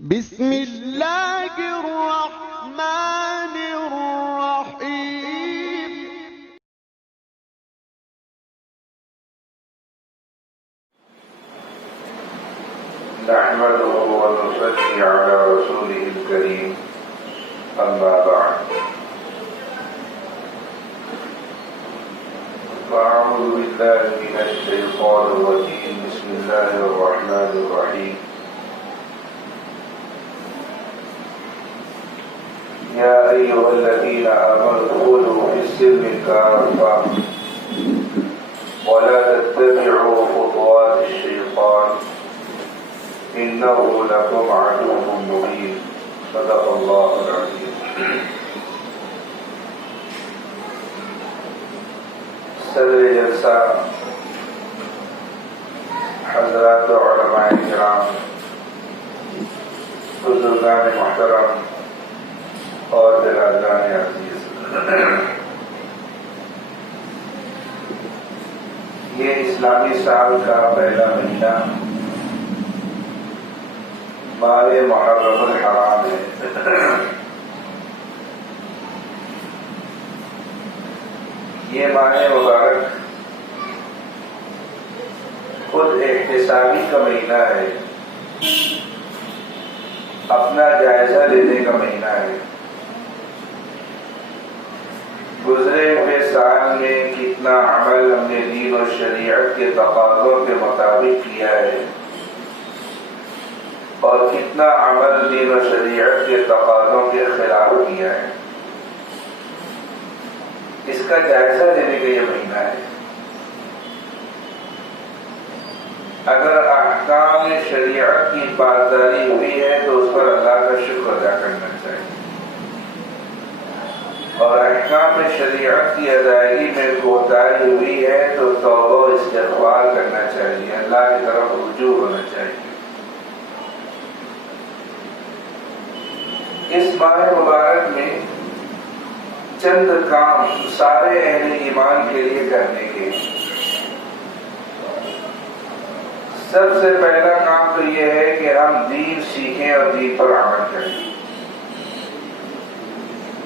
بسم الله الرحمن الرحيم. نحمده ونصلي على رسوله الكريم أما بعد فأعوذ بالله من الشيطان الرجيم بسم الله الرحمن الرحيم يا أيها الذين آمنوا ادخلوا في السلم كافة ولا تتبعوا خطوات الشيطان إنه لكم عدو مبين صدق الله العظيم. صدر جلسہ حضرات علماء کرام، بزرگان محترم اور برادران عزیز، یہ اسلامی سال کا پہلا مہینہ ماہ محرم الحرام ہے۔ یہ ماہ مبارک خود احتسابی کا مہینہ ہے، اپنا جائزہ لینے کا مہینہ ہے۔ گزرے ہوئے سال میں کتنا عمل ہم نے دین و شریعت کے تقاضوں کے مطابق کیا ہے اور کتنا عمل دین و شریعت کے تقاضوں کے خلاف کیا ہے، اس کا جائزہ لینے کا یہ مہینہ ہے۔ اگر احکام شریعت کی پاسداری ہوئی ہے تو اس پر اللہ کا شکر ادا کرنا چاہیے، اور احکام شریعت کی ادائیگی میں کوتاہی ہوئی ہے تو توبہ و استغفار کرنا چاہیے، اللہ کی طرف رجوع ہونا چاہیے۔ اس ماہ مبارک میں چند کام سارے اہل ایمان کے لیے کرنے کے۔ سب سے پہلا کام تو یہ ہے کہ ہم دین سیکھیں اور دین پر عمل کریں۔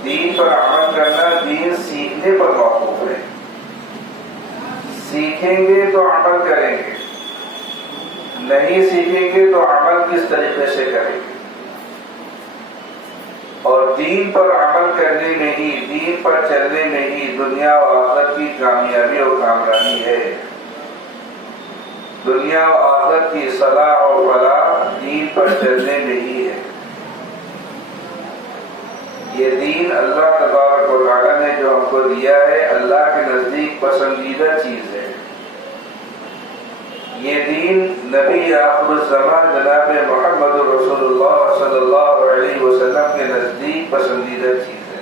دین پر عمل کرنا دین سیکھنے پر موقوف ہے۔ سیکھیں گے تو عمل کریں گے، نہیں سیکھیں گے تو عمل کس طریقے سے کریں گے؟ اور دین پر عمل کرنے میں ہی، دین پر چلنے میں ہی دنیا و آخرت کی کامیابی اور کامرانی ہے۔ دنیا و آخرت کی صلاح اور فلاح دین پر چلنے میں ہی ہے۔ یہ دین اللہ تبارک و تعالیٰ نے جو ہم کو دیا ہے، اللہ کے نزدیک پسندیدہ چیز ہے۔ یہ دین نبی آخر الزمان جناب محمد رسول اللہ صلی اللہ علیہ وسلم کے نزدیک پسندیدہ چیز ہے۔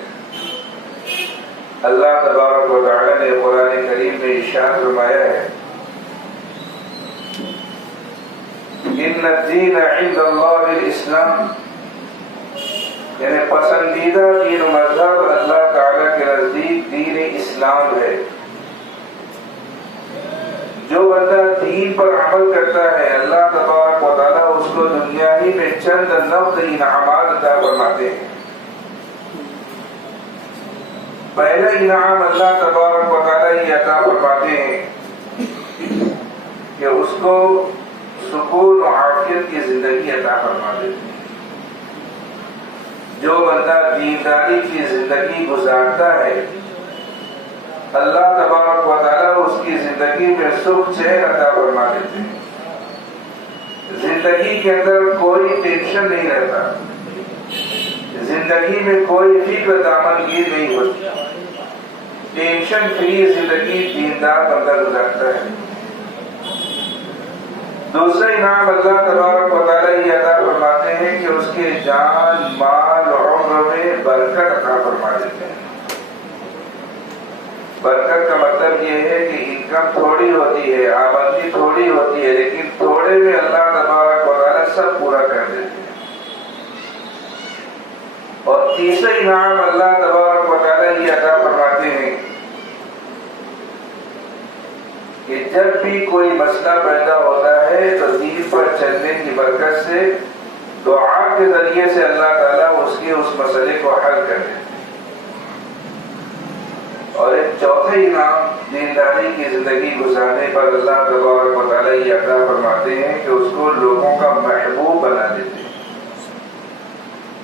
اللہ تبارک و تعالیٰ نے قرآن کریم میں ارشاد فرمایا ہے، ان الدین عند اللہ الاسلام، یعنی پسندیدہ دین و مذہب اللہ تعالیٰ کے نزدیک دین اسلام ہے۔ جو بندہ دین پر عمل کرتا ہے، اللہ تبارک و تعالیٰ اس کو دنیا ہی میں چند نقد انعامات عطا فرماتے ہیں۔ پہلا انعام اللہ تبارک و تعالیٰ یہ عطا فرماتے ہیں کہ اس کو سکون و عافیت کی زندگی عطا فرما دیتے ہیں۔ جو بندہ دینداری کی زندگی گزارتا ہے، اللہ تبارک و تعالیٰ اس کی زندگی میں سکھ چین عطا فرما دیتے ہیں۔ زندگی کے اندر کوئی ٹینشن نہیں رہتا، زندگی میں کوئی فکر دامنگیر نہیں ہوتی، ٹینشن فری زندگی دیندار بندہ گزارتا ہے۔ دوسرا انعام اللہ تبارک و تعالیٰ یہ عطا فرماتے ہیں کہ اس کے جان، مال اور عمر میں برکت عطا فرما دیتے ہیں۔ برکت کا مطلب یہ ہے کہ انکم تھوڑی ہوتی ہے، آمدنی تھوڑی ہوتی ہے، لیکن تھوڑے میں اللہ تبارک و تعالیٰ سب پورا کر دیتے ہیں۔ اور تیسرا انعام اللہ تبارک و تعالیٰ یہ عطا فرماتے ہیں کہ جب بھی کوئی مسئلہ پیدا ہوتا ہے تو دین پر چلنے کی برکت سے دعا کے ذریعے سے اللہ تعالیٰ اس کے اس مسئلے کو حل کر دیتے ہیں۔ اور ایک چوتھا انعام دینداری کی زندگی گزارنے پر اللہ تبارک و تعالیٰ یہ عطا فرماتے ہیں کہ اس کو لوگوں کا محبوب بنا دیتے ہیں۔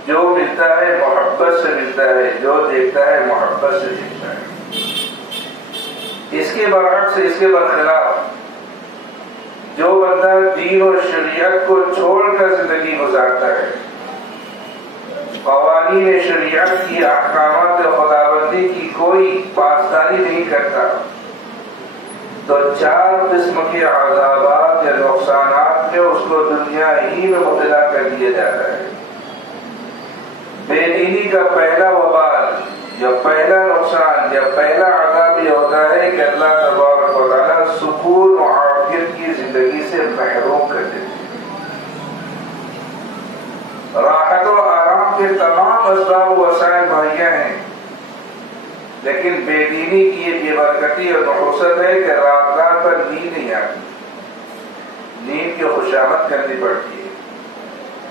جو ملتا ہے محبت سے ملتا ہے، جو دیکھتا ہے محبت سے دیکھتا ہے۔ اس کے برعکس، اس کے برخلاف، جو بندہ دین اور شریعت کو چھوڑ کر زندگی گزارتا ہے، قوانین شریعت کی، احکامات خداوندی کی کوئی پاسداری نہیں کرتا، تو 4 قسم کے عذابات یا نقصانات میں اس کو دنیا ہی میں مبتلا کر دیا جاتا ہے۔ بے دینی کا پہلا وبال یا پہلا نقصان یا پہلا عذاب یہ ہوتا ہے کہ اللہ تبارک و تعالیٰ سکون و عافیت کی زندگی سے محروم کر دیتے ہیں۔ راحت و آرام کے تمام اسباب و وسائل مہیا ہیں، لیکن بے دینی کی یہ بے برکتی اور نحوست ہے کہ رات رات پر نیند نہیں آتی، نیند کی خوشامد کرنی پڑتی ہے۔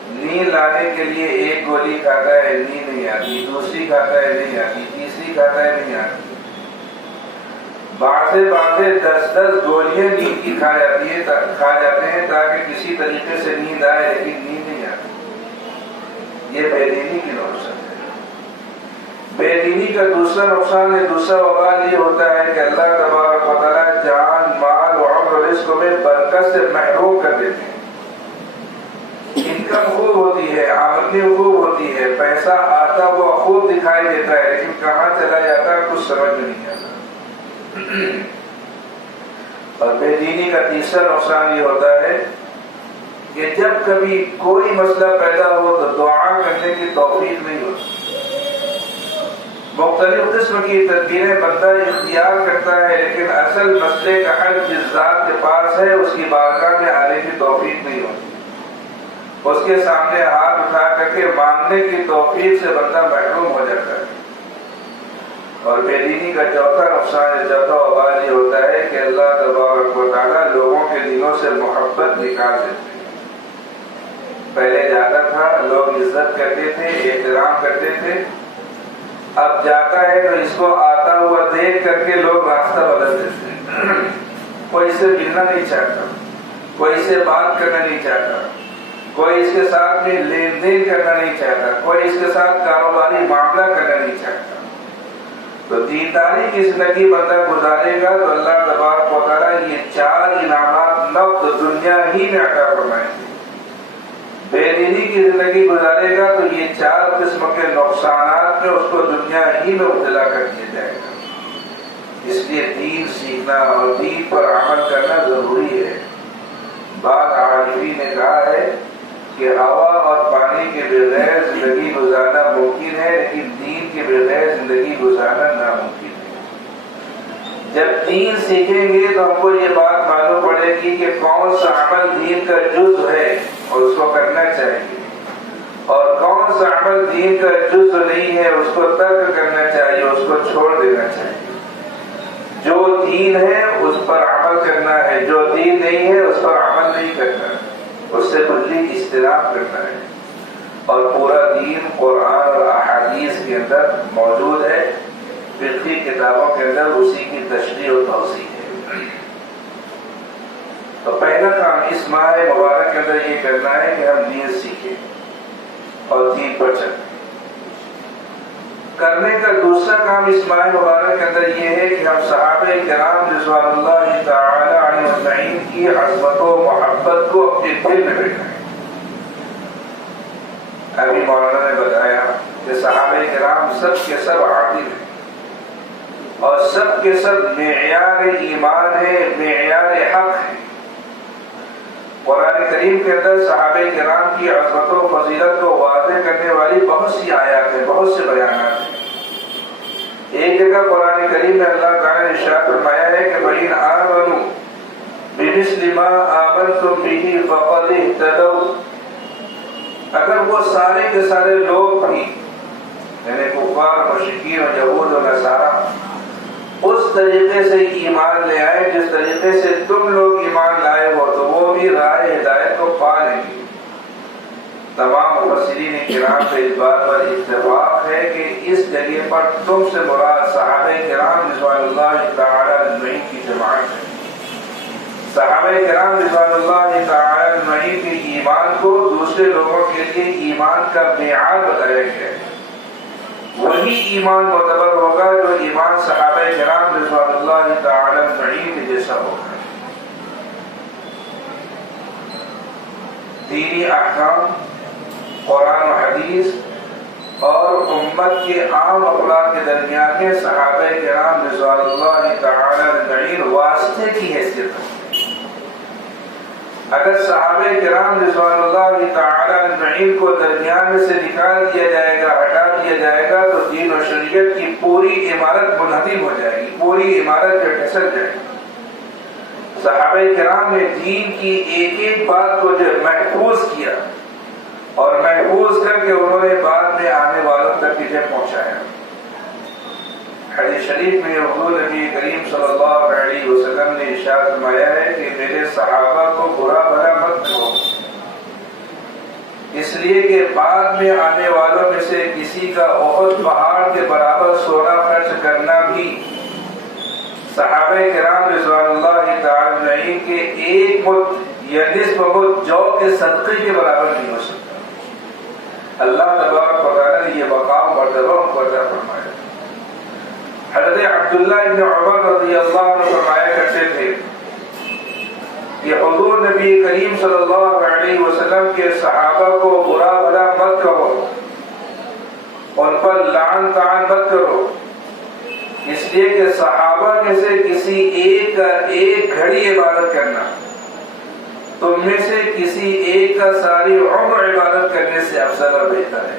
نیند لانے کے لیے ایک گولی کھاتا ہے، نیند نہیں آتی، دوسری کھاتا ہے نہیں آتی، تیسری کھاتا ہے نہیں آتی، بعضے 10 گولیاں نیند کی کھا جاتے ہیں تاکہ کسی طریقے سے نیند آئے، لیکن نیند نہیں آتی۔ یہ بے دینی کی نقصان ہے۔ بے دینی کا دوسرا نقصان ہے، دوسرا وبال یہ ہوتا ہے کہ اللہ تبارک و تعالیٰ جان، مال و عمر و رزق میں برکت سے محروم کر دیتے ہیں۔ انکم خوب ہوتی ہے، آمدنی خوب ہوتی ہے، پیسہ آتا ہوا خوب دکھائی دیتا ہے، لیکن کہاں چلا جاتا ہے کچھ سمجھ میں نہیں آتا۔ اور بے دینی کا تیسرا نقصان یہ ہوتا ہے کہ جب کبھی کوئی مسئلہ پیدا ہو تو دعا کرنے کی توفیق نہیں ہوتی۔ مختلف قسم کی تدبیریں بندہ اختیار کرتا ہے، لیکن اصل مسئلے کا حل جس ذات کے پاس ہے اس کی بارگاہ میں آنے کی توفیق نہیں ہوتی۔ اس کے سامنے ہاتھ اٹھا کر کے مانگنے کی توفیق سے بندہ محروم ہو جاتا ہے۔ اور بے دینی کا چوتھا نقصان، چوتھا وبال یہ ہوتا ہے کہ اللہ تبارک و تعالیٰ لوگوں کے دلوں سے محبت نکال دیتے ہیں۔ پہلے جاتا تھا، لوگ عزت کرتے تھے، احترام کرتے تھے، اب جاتا ہے تو اس کو آتا ہوا دیکھ کر کے لوگ راستہ بدل دیتے ہیں۔ کوئی اس سے ملنا نہیں چاہتا، کوئی اس سے بات کرنا نہیں چاہتا، کوئی اس کے ساتھ میں لین دین کرنا نہیں چاہتا، کوئی اس کے ساتھ کاروباری معاملہ کرنا نہیں چاہتا۔ تو دینداری کی زندگی بندہ گزارے گا تو اللہ تبارک و تعالیٰ یہ 4 انعامات نقد دنیا ہی میں عطا فرمائیں گے۔ بے دینی کی زندگی گزارے گا تو یہ 4 قسم کے نقصانات میں اس کو دنیا ہی میں مبتلا کر دیا جائے گا۔ اس لیے دین سیکھنا اور دین پر عمل کرنا ضروری ہے۔ بعض عارفین نے کہا ہے کہ ہوا اور پانی کے بغیر زندگی گزارنا ممکن ہے، لیکن دین کے بغیر زندگی گزارنا ناممکن ہے۔ جب دین سیکھیں گے تو ہم کو یہ بات معلوم پڑے گی کہ کون سا عمل دین کا جزء ہے اور اس کو کرنا چاہیے، اور کون سا عمل دین کا جزء نہیں ہے اس کو ترک کرنا چاہیے، اس کو چھوڑ دینا چاہیے۔ جو دین ہے اس پر عمل کرنا ہے، جو دین نہیں ہے اس پر عمل نہیں کرنا ہے، اس سے کلی اجتناب کرنا ہے۔ اور پورا دین قرآن اور احادیث کے اندر موجود ہے، فقہی کتابوں کے اندر اسی کی تشریح و توضیح ہے۔ تو پہلا کام اس ماہ مبارک کے اندر یہ کرنا ہے کہ ہم دین سیکھیں اور دین پر چلیں۔ کرنے کا دوسرا کام اس ماہ مبارک کے اندر یہ ہے کہ ہم صحابہ کرام رضوان اللہ تعالی علیہ اجمعین کی عظمت و محبت کو اپنے دل میں بٹھائیں۔ ابھی مولانا نے بتایا کہ صحابہ کرام سب کے سب عادل ہیں اور سب کے سب معیار ایمان ہے، معیار حق ہے۔ قرآن کریم کے اندر صحابہ کرام کی عظمت و فضیلت کو واضح کرنے والی بہت سی آیات ہیں، بہت سے بیانات ہیں۔ ایک جگہ قرآن کریم میں اللہ تعالیٰ نے ارشاد فرمایا ہے کہ بَإِنْ آمَنُوا بِمِثْلِ مَا آمَنْتُمْ بِهِ فَقَدِ اهْتَدَوْا، اگر وہ سارے کے سارے لوگ بھی یعنی کفار، مشرکین اور یہود و نصارا اس طریقے سے ایمان لے آئے جس طریقے سے تم لوگ ایمان لائے ہو، تو وہ بھی راہ ہدایت کو پا لیں گے۔ تمام مفسرین کرام پہ اس بات پر اتفاق ہے کہ اس جگہ پر تم سے مراد صحابہ کرام رضوان اللہ تعالی اجمعین کی جماعت ہے۔ صحابہ کرام رضوان اللہ تعالی اجمعین کے ایمان کو دوسرے لوگوں کے لیے ایمان کا معیار بتایا گیا ہے۔ وہی ایمان معتبر ہوگا جو ایمان صحابہ کرام رضوان اللہ تعالی اجمعین کے جیسا ہوگا۔ دینی احکام، قرآن و حدیث اور امت کے عام افراد کے درمیان میں صحابہ کرام رضوان اللہ تعالی اجمعین واسطے کی حیثیت ہے۔ اگر صحابہ کرام رضوان اللہ تعالی اجمعین کو درمیان میں سے نکال دیا جائے گا، ہٹا دیا جائے گا، تو دین و شریعت کی پوری عمارت منہدم ہو جائے گی، پوری عمارت جو ٹھسل جائے گی۔ صحابہ کرام نے دین کی ایک ایک بات کو جو محفوظ کیا اور محفوظ کر کے انہوں نے بعد میں آنے والوں تک اسے پہنچایا۔ حدیث شریف میں حضور نبی کریم صلی اللہ علیہ وسلم نے ارشاد فرمایا ہے کہ میرے صحابہ کو برا بھلا مت کرو، اس لیے کہ بعد میں آنے والوں میں سے کسی کا احد پہاڑ کے برابر سونا خرچ کرنا بھی صحابہ کرام رضوان اللہ تعالی اجمعین کے ایک مد یا نصف مد جو کے صدقے کے برابر نہیں ہو سکتا۔ اللہ تبارک و تعالی نے یہ مقام مرتبہ ان کو عطا فرمایا۔ حضرت عبداللہ ابن عمر رضی اللہ عنہ فرمایا کرتے تھے کہ حضور نبی کریم صلی اللہ علیہ وسلم کے صحابہ کو برا بھلا مت کہو، ان پر لعن طعن مت کرو، اس لیے کہ صحابہ میں سے کسی ایک کا ایک گھڑی عبادت کرنا تم میں سے کسی ایک کا ساری عمر عبادت کرنے سے افضل اور بہتر ہے۔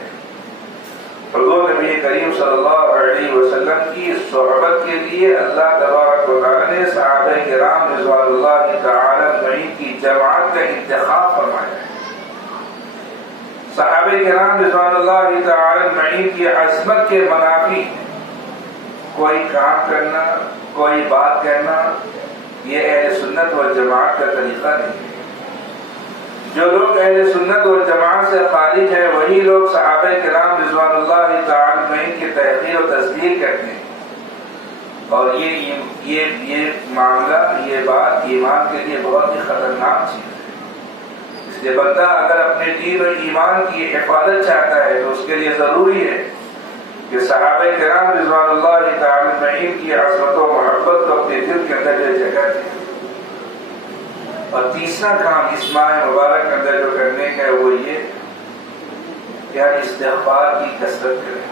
حضور نبی کریم صلی اللہ علیہ وسلم کی صحبت کے لیے اللہ تبارک و تعالی نے صحابہ کرام رضوان اللہ تعالی اجمعین کی جماعت کا انتخاب فرمایا ہے۔ صحابہ کرام رضوان اللہ تعالی اجمعین کی عظمت کے منافی کوئی کام کرنا، کوئی بات کہنا، یہ اہل سنت والجماعت کا طریقہ نہیں ہے۔ جو لوگ اہل سنت والجماعت سے خارج ہیں وہی لوگ صحابہ کرام رضوان اللہ تعالی اجمعین کی تحقیر و تصدیق کرتے ہیں، اور یہ معاملہ، یہ بات ایمان کے لیے بہت ہی خطرناک چیز ہے۔ اس لیے بندہ اگر اپنے دین و ایمان کی حفاظت چاہتا ہے تو اس کے لیے ضروری ہے کہ صحابہ کرام رضوان اللہ تعالی اجمعین کی عظمت و محبت کو اپنے دل کے اندر جگہ دے۔ اور تیسرا کام اس ماہ مبارک کے اندر جو کرنے کا ہے وہ یہ کہ ہم استغفار کی کثرت کریں۔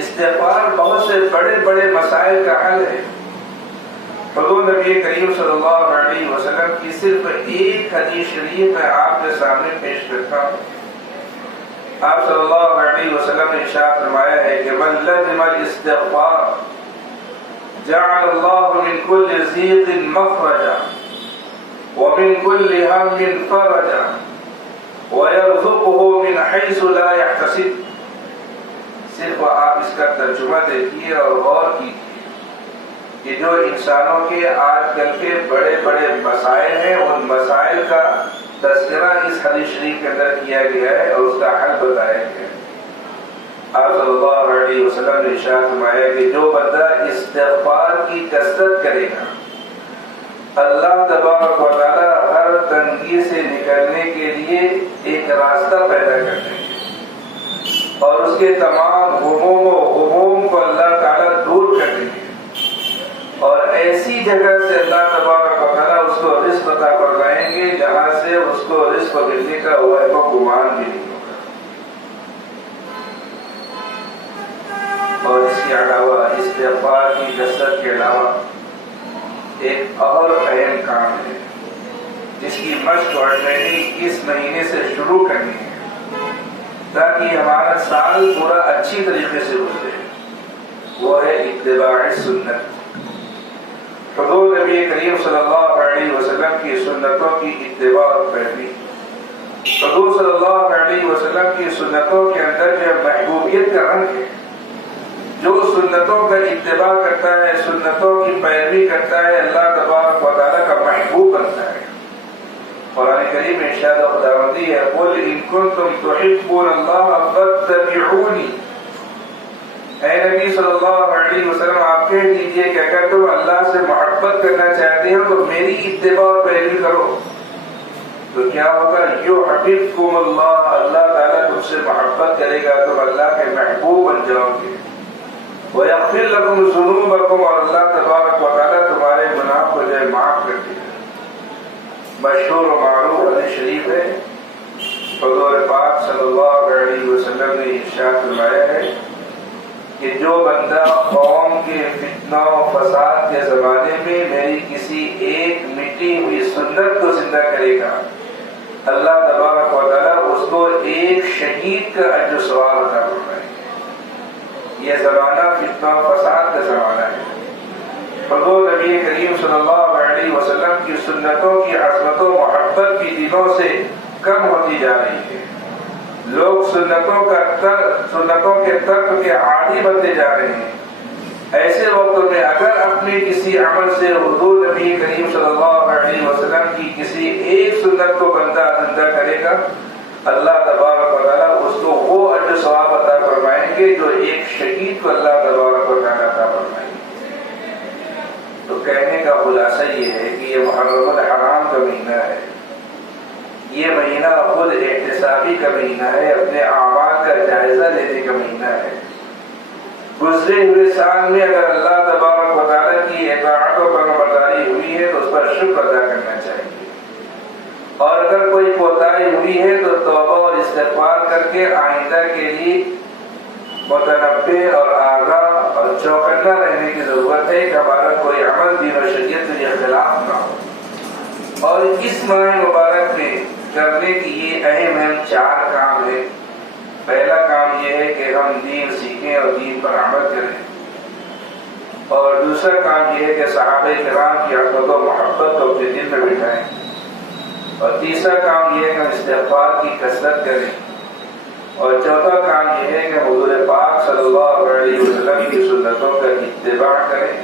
استغفار بہت سے بڑے بڑے مسائل کا حل ہے۔ حضور نبی کریم صلی اللہ علیہ وسلم کی صرف ایک حدیث شریف میں آپ کے سامنے پیش کرتا ہوں۔ آپ صلی اللہ علیہ وسلم نے ارشاد فرمایا ہے کہ من لزم الاستغفار جعل اللہ من كل ضيق مخرجا ومن كل هم فرجا ويرزقه من حيث لا يحتسب۔ صرف آپ اس کا ترجمہ دیکھیے اور غور کیجیے کہ جو انسانوں کے آج کل کے بڑے بڑے مسائل ہیں ان مسائل کا تذکرہ اس حدیث شریف کے اندر کیا گیا ہے اور اس کا حل بتایا گیا ہے۔ آپ صلی اللہ علیہ وسلم نے ارشاد فرمایا کہ جو بندہ استغفار کی کثرت کرے گا اللہ تبارک و تعالی ہر تنگی سے نکلنے کے لیے ایک راستہ پیدا کر دیں گے اور اس کے تمام غموم و غموم کو اللہ تعالی دور کر دیں گے، اور ایسی جگہ سے اللہ تبارک و تعالی اس کو رزق عطا فرمائیں گے جہاں سے اس کو رزق ملنے کا وہم و گمان بھی نہیں ہوگا۔ اور اس کے علاوہ استغفار کی کثرت کے علاوہ ایک اور اہم کام ہے جس کی مشق اور ٹریننگ اس مہینے سے شروع کرنی ہے تاکہ ہمارا سال پورا اچھی طریقے سے گزرے، وہ ہے اتباع سنت۔ حضور نبی کریم صلی اللہ علیہ وسلم کی سنتوں کی اتباع اور پیروی۔ حضور صلی اللہ علیہ وسلم کی سنتوں کے اندر جو محبوبیت کا رنگ ہے، جو سنتوں کا اتباع کرتا ہے، سنتوں کی پیروی کرتا ہے، اللہ تبارک و تعالیٰ کا محبوب بنتا ہے۔ قرآن کریم میں ارشاد خداوندی ہے قل قل ان کنتم تحبون اللہ فاتبعونی، اے نبی صلی اللہ علیہ وسلم آپ کہہ دیجئے کہ اگر تم اللہ سے محبت کرنا چاہتے ہو تو میری اتباع اور پیروی کرو، تو کیا ہوگا؟ یحببکم اللہ، اللہ تعالیٰ تم سے محبت کرے گا، تم اللہ کے محبوب بن جاؤ گے، وَيَغْفِرْ لَكُمْ ذُنُوبَكُمْ، اور اللہ تبارک و تعالیٰ تمہارے گناہ کو جو ہے معاف کر دے گا۔ مشہور و معروف حدیث شریف ہے، حضور پاک صلی اللہ علیہ وسلم نے ارشاد فرمایا ہے کہ جو بندہ قوم کے فتنہ و فساد کے زمانے میں میری کسی ایک مٹی ہوئی سنت کو زندہ کرے گا، اللہ تبارک و تعالیٰ اس کو ایک شہید کا اجر و ثواب عطا فرمائے گا۔ یہ زمانہ فتنہ و فساد کا زمانہ ہے، حضور نبی کریم صلی اللہ علیہ وسلم کی سنتوں کی عظمت و محبت کی دلوں سے کم ہوتی جا رہی ہے، لوگ سنتوں کے ترک کے عادی بنتے جا رہے ہیں۔ ایسے وقت میں اگر اپنے کسی عمل سے حضور نبی کریم صلی اللہ علیہ وسلم کی کسی ایک سنت کو بندہ زندہ کرے گا، اللہ تبارک و تعالیٰ اس کو وہ اجر ثواب عطا فرمائیں گے جو ایک شہید کو اللہ تبارک و تعالیٰ عطا فرمائیں گے۔ تو کہنے کا خلاصہ یہ ہے کہ یہ محرم الحرام کا مہینہ ہے، یہ مہینہ خود احتسابی کا مہینہ ہے، اپنے اعمال کا جائزہ لینے کا مہینہ ہے۔ گزرے ہوئے سال میں اگر اللہ تبارک و تعالیٰ کی اطاعت و فرمانبرداری ہوئی ہے تو اس پر شکر ادا کرنا چاہیے، اور اگر کوئی کوتاہی ہوئی ہے تو توبہ اور استغفار کر کے آئندہ کے لیے متنبہ اور آگاہ اور چوکنا رہنے کی ضرورت ہے کہ ہمارا کوئی عمل دین و شریعت کے خلاف نہ ہو۔ اور اس ماہ مبارک میں کرنے کی یہ اہم چار کام ہے۔ پہلا کام یہ ہے کہ ہم دین سیکھیں اور دین پر عمل کریں، اور دوسرا کام یہ ہے کہ صحابہ کرام کی عظمت و محبت کو اپنے دل میں بٹھائیں، اور تیسرا کام یہ ہے کہ ہم استغفار کی کثرت کریں، اور چوتھا کام یہ ہے کہ حضور پاک صلی اللہ علیہ وسلم کی سنتوں کا اتباع کریں۔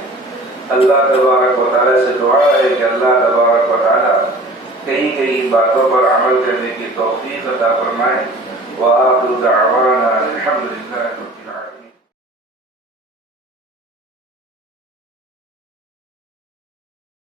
اللہ تبارک و تعالیٰ سے دعا ہے کہ اللہ تبارک و تعالیٰ کئی کئی باتوں پر عمل کرنے کی توفیق عطا فرمائے۔ وآخر دعوانا الحمدللہ۔